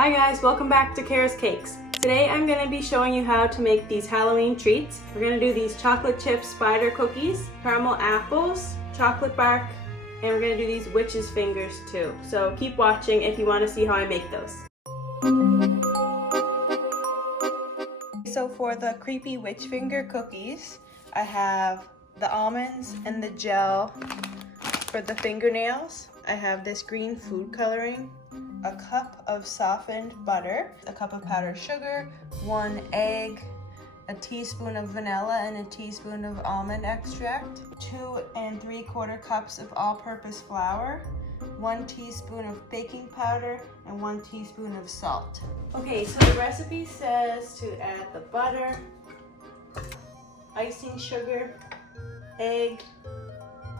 Hi guys, welcome back to Cara's Cakes. Today I'm going to be showing you how to make these Halloween treats. We're going to do these chocolate chip spider cookies, caramel apples, chocolate bark, and we're going to do these witch's fingers too. So keep watching if you want to see how I make those. So for the creepy witch finger cookies, I have the almonds and the gel for the fingernails. I have this green food coloring, a cup of softened butter, a cup of powdered sugar, 1 egg, a teaspoon of vanilla and a teaspoon of almond extract, 2 3/4 cups of all-purpose flour, 1 teaspoon of baking powder, and 1 teaspoon of salt. Okay, so the recipe says to add the butter, icing sugar, egg,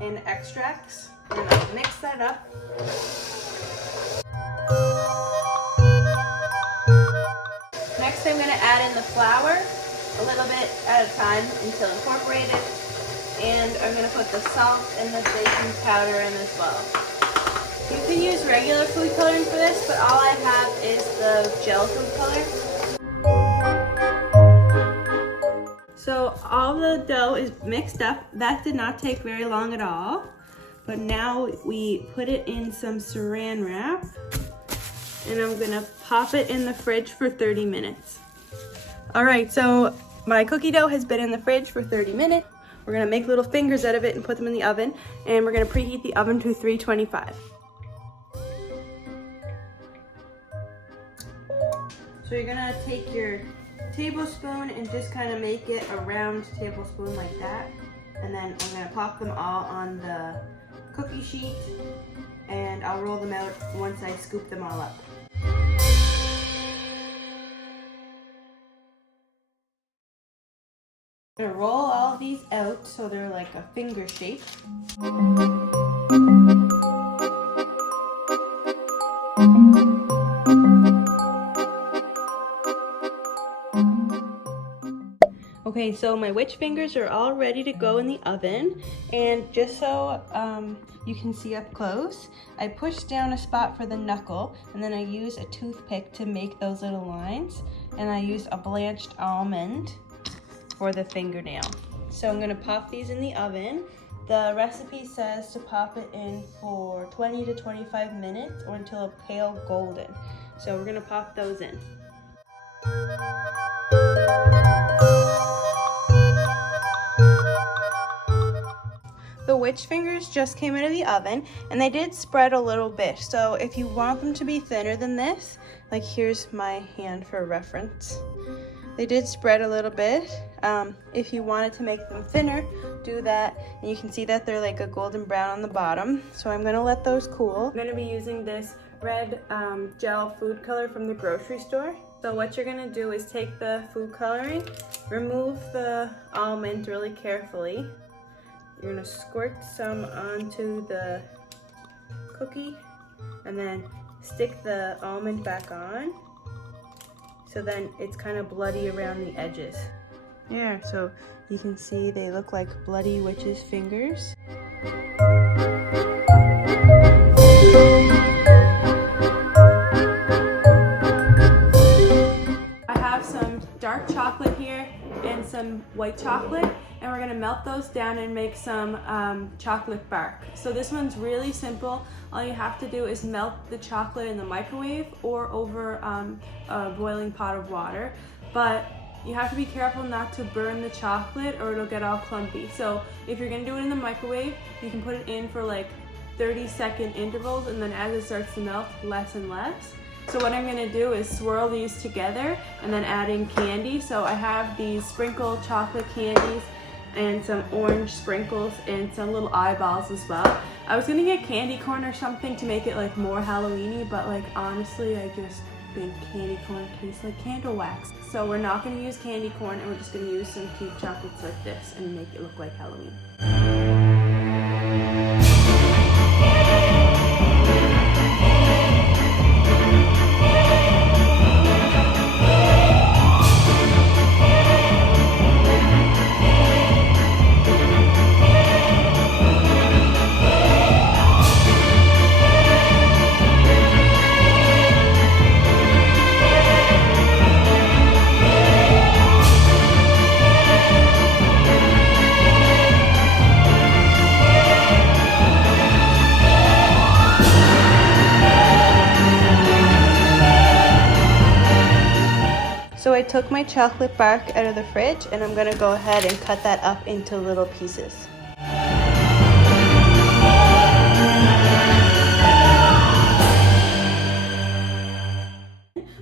and extracts. We're gonna mix that up. Next I'm gonna add in the flour, a little bit at a time until incorporated. And I'm gonna put the salt and the baking powder in as well. You can use regular food coloring for this, but all I have is the gel food color. So all the dough is mixed up. That did not take very long at all. But now we put it in some saran wrap, and I'm gonna pop it in the fridge for 30 minutes. All right, so my cookie dough has been in the fridge for 30 minutes. We're gonna make little fingers out of it and put them in the oven, and we're gonna preheat the oven to 325. So you're gonna take your tablespoon and just kind of make it a round tablespoon like that. And then I'm gonna pop them all on the cookie sheet, and I'll roll them out once I scoop them all up. I'm gonna roll all of these out so they're like a finger shape. Okay, so my witch fingers are all ready to go in the oven, and just so you can see up close, I pushed down a spot for the knuckle, and then I use a toothpick to make those little lines, and I use a blanched almond for the fingernail. So I'm gonna pop these in the oven. The recipe says to pop it in for 20 to 25 minutes or until a pale golden. So we're gonna pop those in. The witch fingers just came out of the oven, and they did spread a little bit. So if you want them to be thinner than this, like here's my hand for reference. They did spread a little bit. If you wanted to make them thinner, do that. And you can see that they're like a golden brown on the bottom. So I'm gonna let those cool. I'm gonna be using this red gel food color from the grocery store. So what you're gonna do is take the food coloring, remove the almond really carefully. You're gonna squirt some onto the cookie and then stick the almond back on. So then it's kind of bloody around the edges. Yeah, so you can see they look like bloody witch's fingers. I have some dark chocolate here and some white chocolate, and we're gonna melt those down and make some chocolate bark. So this one's really simple. All you have to do is melt the chocolate in the microwave or over a boiling pot of water. But you have to be careful not to burn the chocolate or it'll get all clumpy. So if you're gonna do it in the microwave, you can put it in for like 30-second intervals, and then as it starts to melt, less and less. So what I'm gonna do is swirl these together and then add in candy. So I have these sprinkled chocolate candies and some orange sprinkles and some little eyeballs as well. I was gonna get candy corn or something to make it like more Halloween-y, but like honestly, I just think candy corn tastes like candle wax. So we're not gonna use candy corn, and we're just gonna use some cute chocolates like this and make it look like Halloween. So I took my chocolate bark out of the fridge and I'm gonna go ahead and cut that up into little pieces.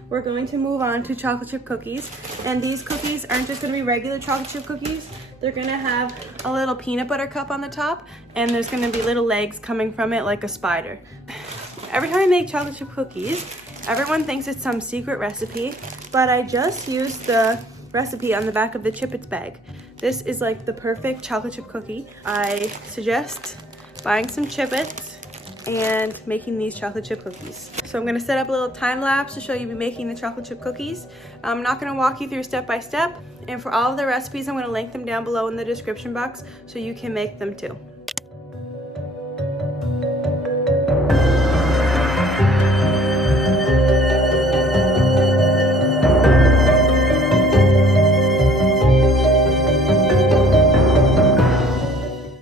We're going to move on to chocolate chip cookies, and these cookies aren't just going to be regular chocolate chip cookies. They're going to have a little peanut butter cup on the top, and there's going to be little legs coming from it like a spider. Every time I make chocolate chip cookies, everyone thinks it's some secret recipe, but I just used the recipe on the back of the Chip-Its bag. This is like the perfect chocolate chip cookie. I suggest buying some Chip-Its and making these chocolate chip cookies. So I'm gonna set up a little time lapse to show you me making the chocolate chip cookies. I'm not gonna walk you through step by step, and for all of the recipes, I'm gonna link them down below in the description box so you can make them too.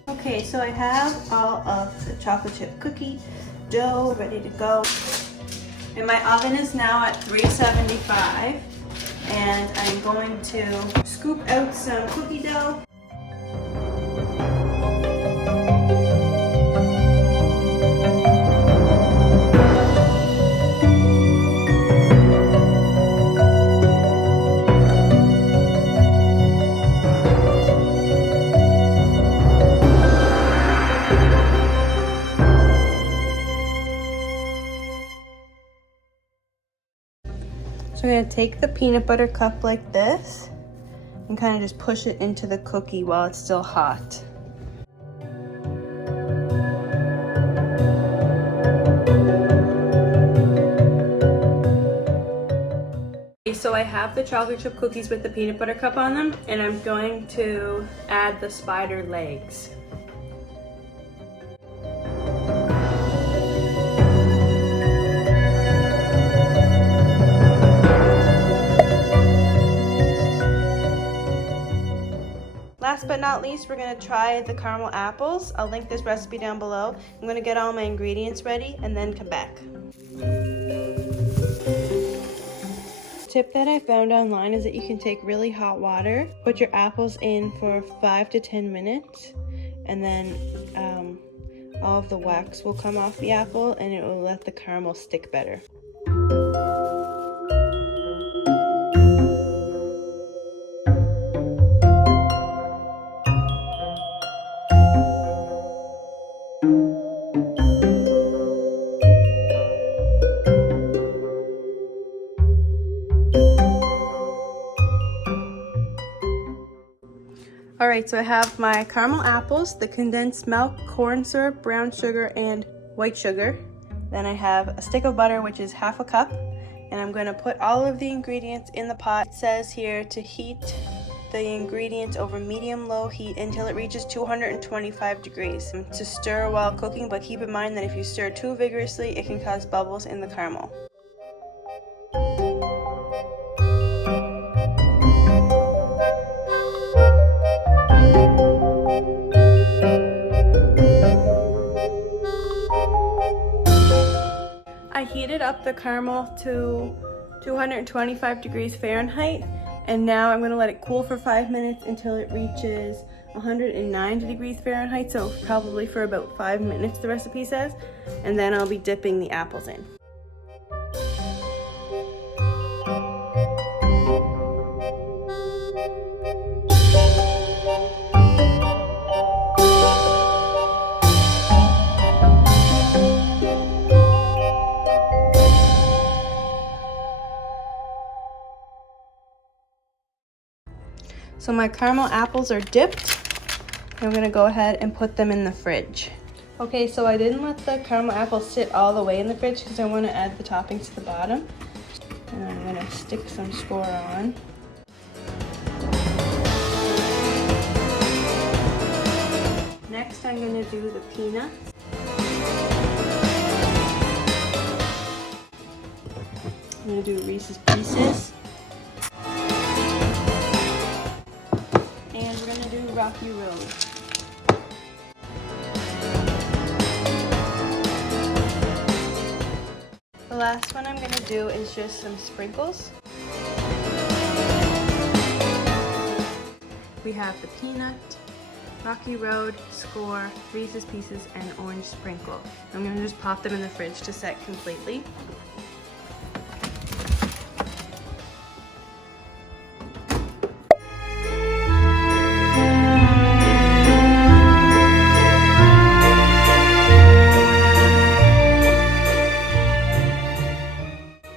Okay, so I have all of the chocolate chip cookie dough ready to go. And my oven is now at 375, and I'm going to scoop out some cookie dough. So I'm going to take the peanut butter cup like this and kind of just push it into the cookie while it's still hot. So I have the chocolate chip cookies with the peanut butter cup on them, and I'm going to add the spider legs. Last but not least, we're gonna try the caramel apples. I'll link this recipe down below. I'm gonna get all my ingredients ready and then come back. Tip that I found online is that you can take really hot water, put your apples in for 5 to 10 minutes, and then all of the wax will come off the apple and it will let the caramel stick better. Alright, so I have my caramel apples, the condensed milk, corn syrup, brown sugar, and white sugar. Then I have a stick of butter, which is half a cup, and I'm going to put all of the ingredients in the pot. It says here to heat the ingredients over medium-low heat until it reaches 225 degrees. To stir while cooking, but keep in mind that if you stir too vigorously, it can cause bubbles in the caramel. I heated up the caramel to 225 degrees Fahrenheit, and now I'm going to let it cool for 5 minutes until it reaches 190 degrees Fahrenheit, so probably for about 5 minutes the recipe says, and then I'll be dipping the apples in. So my caramel apples are dipped. I'm gonna go ahead and put them in the fridge. Okay, so I didn't let the caramel apples sit all the way in the fridge because I want to add the toppings to the bottom. And I'm gonna stick some score on. Next, I'm gonna do the peanuts. I'm gonna do Reese's Pieces. And we're gonna do Rocky Road. The last one I'm gonna do is just some sprinkles. we have the peanut, Rocky Road, Score, Reese's Pieces, and Orange Sprinkle. I'm gonna just pop them in the fridge to set completely.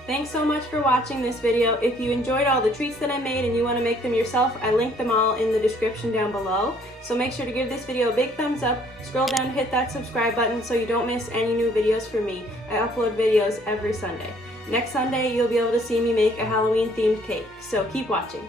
Thanks so much for watching this video. If you enjoyed all the treats that I made and you want to make them yourself, I linked them all in the description down below. So make sure to give this video a big thumbs up, scroll down and hit that subscribe button so you don't miss any new videos from me. I upload videos every Sunday. Next Sunday, you'll be able to see me make a Halloween themed cake, so keep watching.